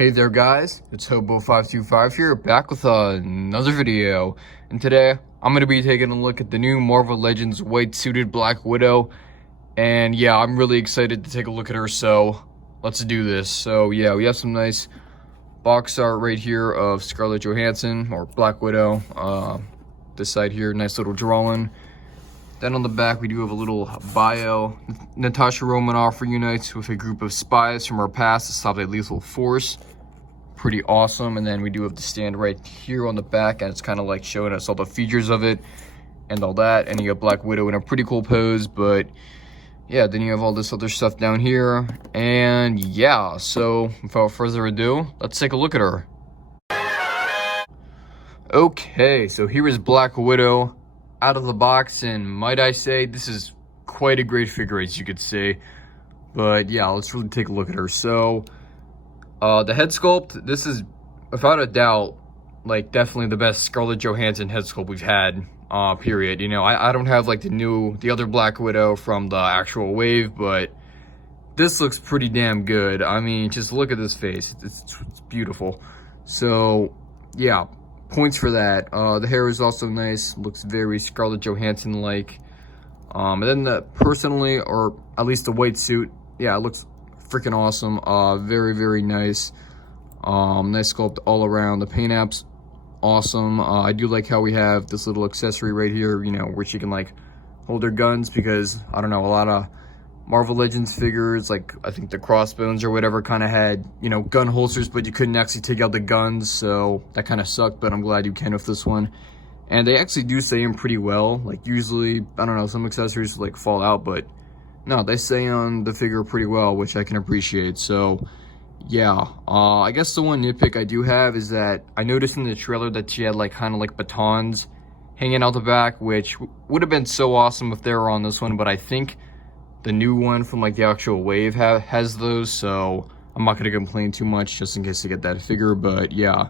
Hey there guys, it's Hobo525 here, back with another video. And today, I'm going to be taking a look at the new Marvel Legends white suited Black Widow. And yeah, I'm really excited to take a look at her, so let's do this. So yeah, we have some nice box art right here of Scarlett Johansson, or Black Widow. This side here, nice little drawing. Then on the back, we do have a little bio. Natasha Romanoff reunites with a group of spies from her past to stop a lethal force. Pretty awesome. And then we do have the stand right here on the back, and it's kind of like showing us all the features of it and all that. And you have Black Widow in a pretty cool pose, but yeah, then you have all this other stuff down here. And yeah, so without further ado, let's take a look at her. Okay, so here is Black Widow out of the box, and might I say, this is quite a great figure, as you could see. But yeah, let's really take a look at her. So the head sculpt, this is without a doubt like definitely the best Scarlett Johansson head sculpt we've had, period. You know, I don't have like the other Black Widow from the actual wave, but this looks pretty damn good. I mean, just look at this face, it's beautiful. So yeah, points for that. The hair is also nice, looks very Scarlett Johansson like. And then personally, or at least the white suit, yeah, it looks freaking awesome. Very nice. Nice sculpt all around. The paint apps, awesome. I do like how we have this little accessory right here, you know, where she can like hold her guns, because I don't know, a lot of Marvel Legends figures, like I think the Crossbones or whatever, kind of had, you know, gun holsters, but you couldn't actually take out the guns, so that kind of sucked. But I'm glad you can with this one. And they actually do stay in pretty well. Like usually, I don't know, some accessories like fall out, but no, they stay on the figure pretty well, which I can appreciate. So yeah, I guess the one nitpick I do have is that I noticed in the trailer that she had like kind of like batons hanging out the back, which would have been so awesome if they were on this one, but I think the new one from like the actual wave has those, so I'm not gonna complain too much just in case I get that figure. But yeah.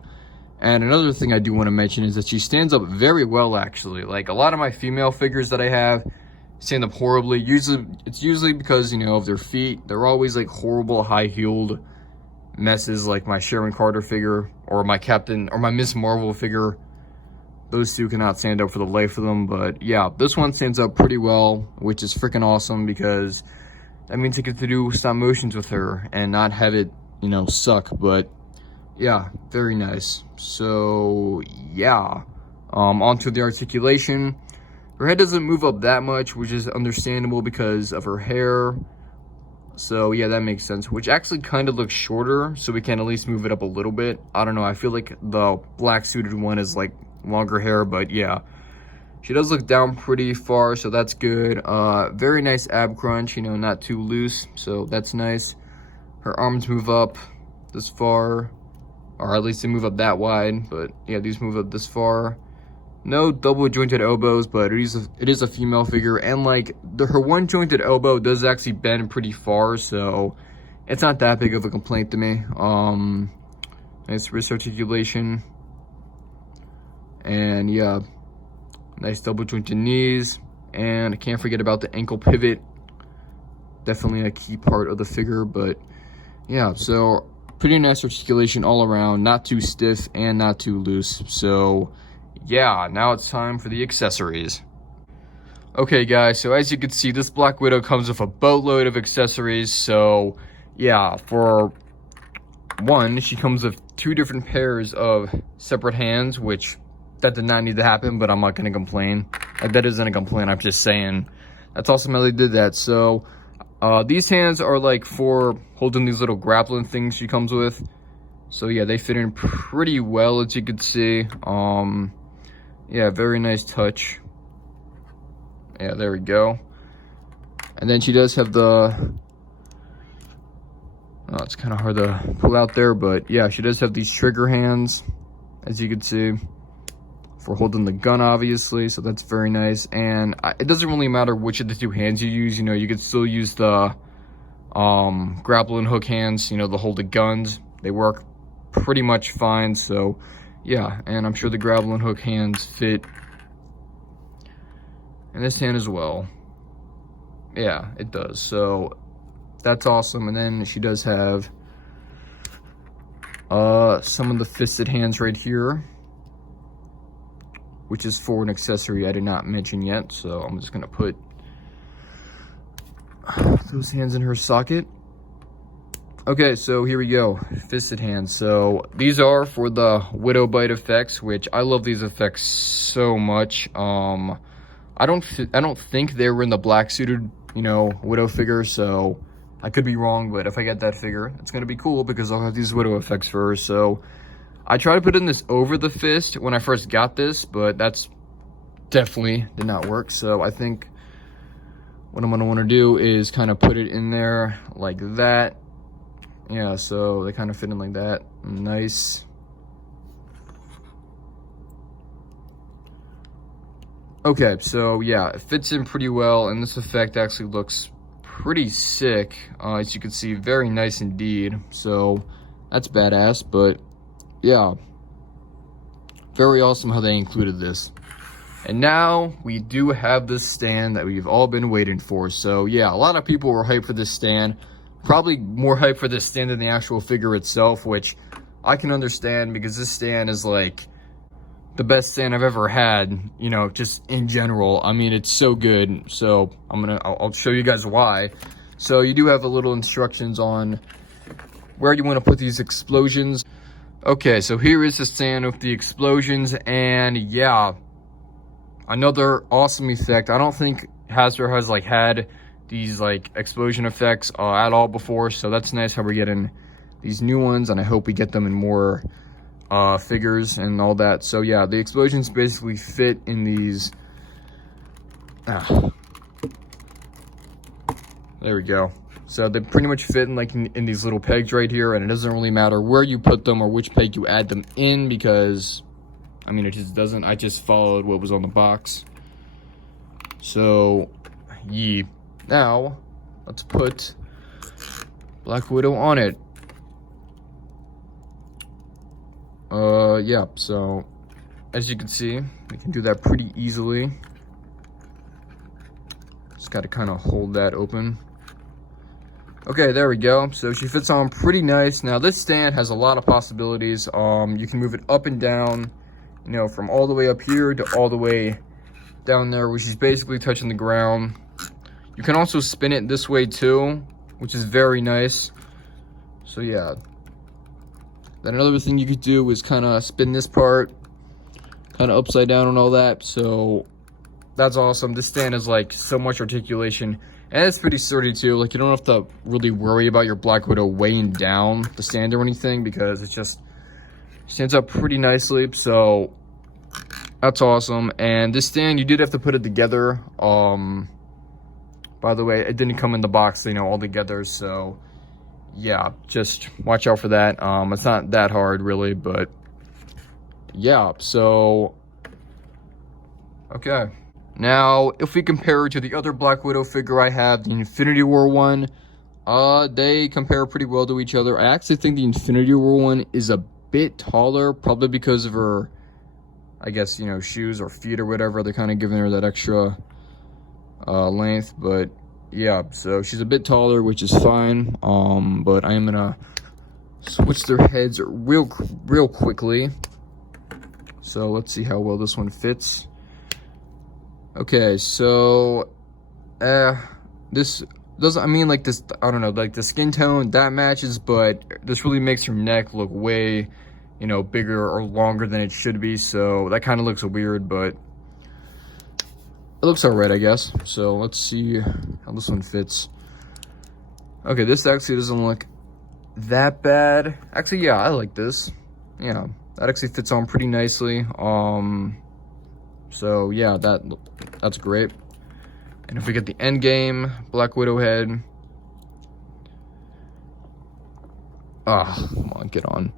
And another thing I do want to mention is that she stands up very well, actually. Like a lot of my female figures that I have stand up horribly. It's usually because, you know, of their feet. They're always like horrible high-heeled messes, like my Sharon Carter figure or my Captain or my Miss Marvel figure. Those two cannot stand up for the life of them. But yeah, this one stands up pretty well, which is freaking awesome, because that means I get to do stop motions with her and not have it, you know, suck. But yeah, very nice. So yeah, onto the articulation. Her head doesn't move up that much, which is understandable because of her hair. So yeah, that makes sense, which actually kind of looks shorter, so we can at least move it up a little bit. I don't know, I feel like the black suited one is like longer hair, but yeah, she does look down pretty far, so that's good. Very nice ab crunch, you know, not too loose, so that's nice. Her arms move up this far, or at least they move up that wide, but yeah, these move up this far. No double jointed elbows, but it is a female figure, and like her one jointed elbow does actually bend pretty far, so it's not that big of a complaint to me. Nice wrist articulation, and yeah, nice double jointed knees, and I can't forget about the ankle pivot. Definitely a key part of the figure. But yeah, so pretty nice articulation all around, not too stiff and not too loose. So yeah, now it's time for the accessories. Okay guys, so as you can see, this Black Widow comes with a boatload of accessories. So yeah, for one, she comes with 2 different pairs of separate hands, which that did not need to happen, but I'm not gonna complain. Like, that isn't a complaint, I'm just saying that's awesome how they did that. So these hands are like for holding these little grappling things she comes with. So yeah, they fit in pretty well, as you can see. Yeah, very nice touch. Yeah, there we go. And then she does have the, oh, it's kind of hard to pull out there, but yeah, she does have these trigger hands, as you can see, for holding the gun, obviously, so that's very nice. And it doesn't really matter which of the 2 hands you use, you know, you could still use the grapple and hook hands, you know, to hold the guns. They work pretty much fine. So yeah, and I'm sure the grapple and hook hands fit in this hand as well. Yeah, it does. So that's awesome. And then she does have Some of the fisted hands right here, which is for an accessory I did not mention yet, so I'm just gonna put those hands in her socket. Okay, so here we go, fisted hands. So these are for the Widow Bite effects, which I love these effects so much. I don't think they were in the black suited, you know, Widow figure, so I could be wrong, but if I get that figure, it's gonna be cool because I'll have these Widow effects for her. So I tried to put in this over the fist when I first got this, but that's definitely did not work. So I think what I'm gonna wanna do is kind of put it in there like that. Yeah, so they kind of fit in like that. Nice. Okay, so yeah, it fits in pretty well, and this effect actually looks pretty sick. As you can see, very nice indeed. So that's badass, but yeah, very awesome how they included this. And now we do have this stand that we've all been waiting for. So yeah, a lot of people were hyped for this stand. Probably more hype for this stand than the actual figure itself, which I can understand because this stand is like the best stand I've ever had, you know, just in general. I mean, it's so good. So I'll show you guys why. So you do have a little instructions on where you want to put these explosions. Okay, so here is the stand with the explosions, and yeah, another awesome effect. I don't think Hasbro has like had these like explosion effects at all before, so that's nice how we're getting these new ones, and I hope we get them in more figures and all that. So yeah, the explosions basically fit in these there we go. So they pretty much fit in like in these little pegs right here, and it doesn't really matter where you put them or which peg you add them in, because I mean, it just doesn't. I just followed what was on the box. So yeah, now let's put Black Widow on it. Yeah, so as you can see, we can do that pretty easily. Just got to kind of hold that open. Okay, there we go. So she fits on pretty nice. Now this stand has a lot of possibilities. You can move it up and down, you know, from all the way up here to all the way down there, which is basically touching the ground. You can also spin it this way too, which is very nice. So yeah. Then another thing you could do is kind of spin this part kind of upside down and all that. So that's awesome. This stand is like so much articulation, and it's pretty sturdy too. Like, you don't have to really worry about your Black Widow weighing down the stand or anything, because it just stands up pretty nicely. So that's awesome. And this stand, you did have to put it together. By the way, it didn't come in the box, you know, all together. So yeah, just watch out for that. It's not that hard really, but yeah. So okay, now if we compare it to the other Black Widow figure I have, the Infinity War one, they compare pretty well to each other. I actually think the Infinity War one is a bit taller, probably because of her, I guess, you know, shoes or feet or whatever. They're kind of giving her that extra length. But yeah, so she's a bit taller, which is fine. But I am gonna switch their heads real quickly. So let's see how well this one fits. Okay, so this doesn't, I mean, like this, I don't know, like the skin tone that matches, but this really makes her neck look way, you know, bigger or longer than it should be. So that kind of looks weird, but it looks all right, I guess. So let's see how this one fits. Okay, this actually doesn't look that bad. Actually, yeah, I like this. Yeah, that actually fits on pretty nicely. So yeah, that's great. And if we get the end game Black Widow head, come on, get on.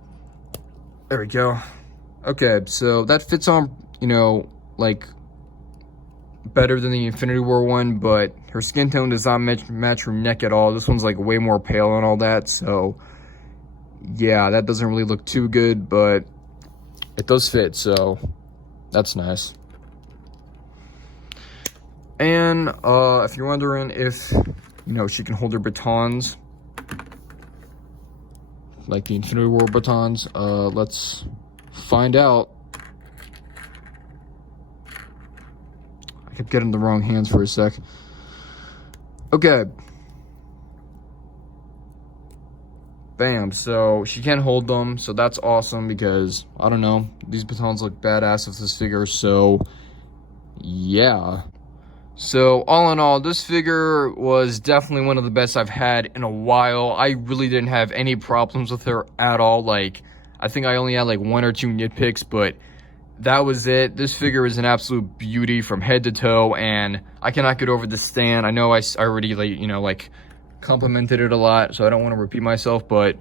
There we go. Okay, so that fits on, you know, like better than the Infinity War one, but her skin tone does not match her neck at all. This one's like way more pale and all that, so yeah, that doesn't really look too good, but it does fit, so that's nice. And if you're wondering if, you know, she can hold her batons, like the Infinity War batons? Let's find out. I kept getting the wrong hands for a sec. Okay. Bam. So she can't hold them, so that's awesome because, I don't know, these batons look badass with this figure, so yeah. So all in all, this figure was definitely one of the best I've had in a while. I really didn't have any problems with her at all. Like, I think I only had like 1 or 2 nitpicks, but that was it. This figure is an absolute beauty from head to toe, and I cannot get over the stand. I know I already, like, you know, like, complimented it a lot, so I don't want to repeat myself, but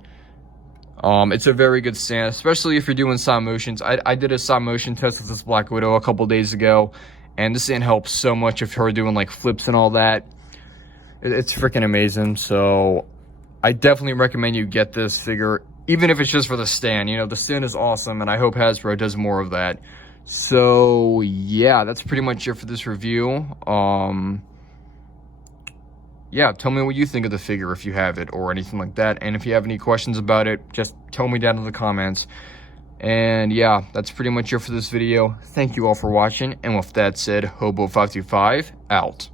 it's a very good stand, especially if you're doing stop motions. I did a stop motion test with this Black Widow a couple days ago, and this stand helps so much of her doing like flips and all that. It's freaking amazing. So I definitely recommend you get this figure, even if it's just for the stand. You know, the stand is awesome, and I hope Hasbro does more of that. So yeah, that's pretty much it for this review. Yeah, tell me what you think of the figure if you have it or anything like that. And if you have any questions about it, just tell me down in the comments. And yeah, that's pretty much it for this video. Thank you all for watching. And with that said, Hobo525 out.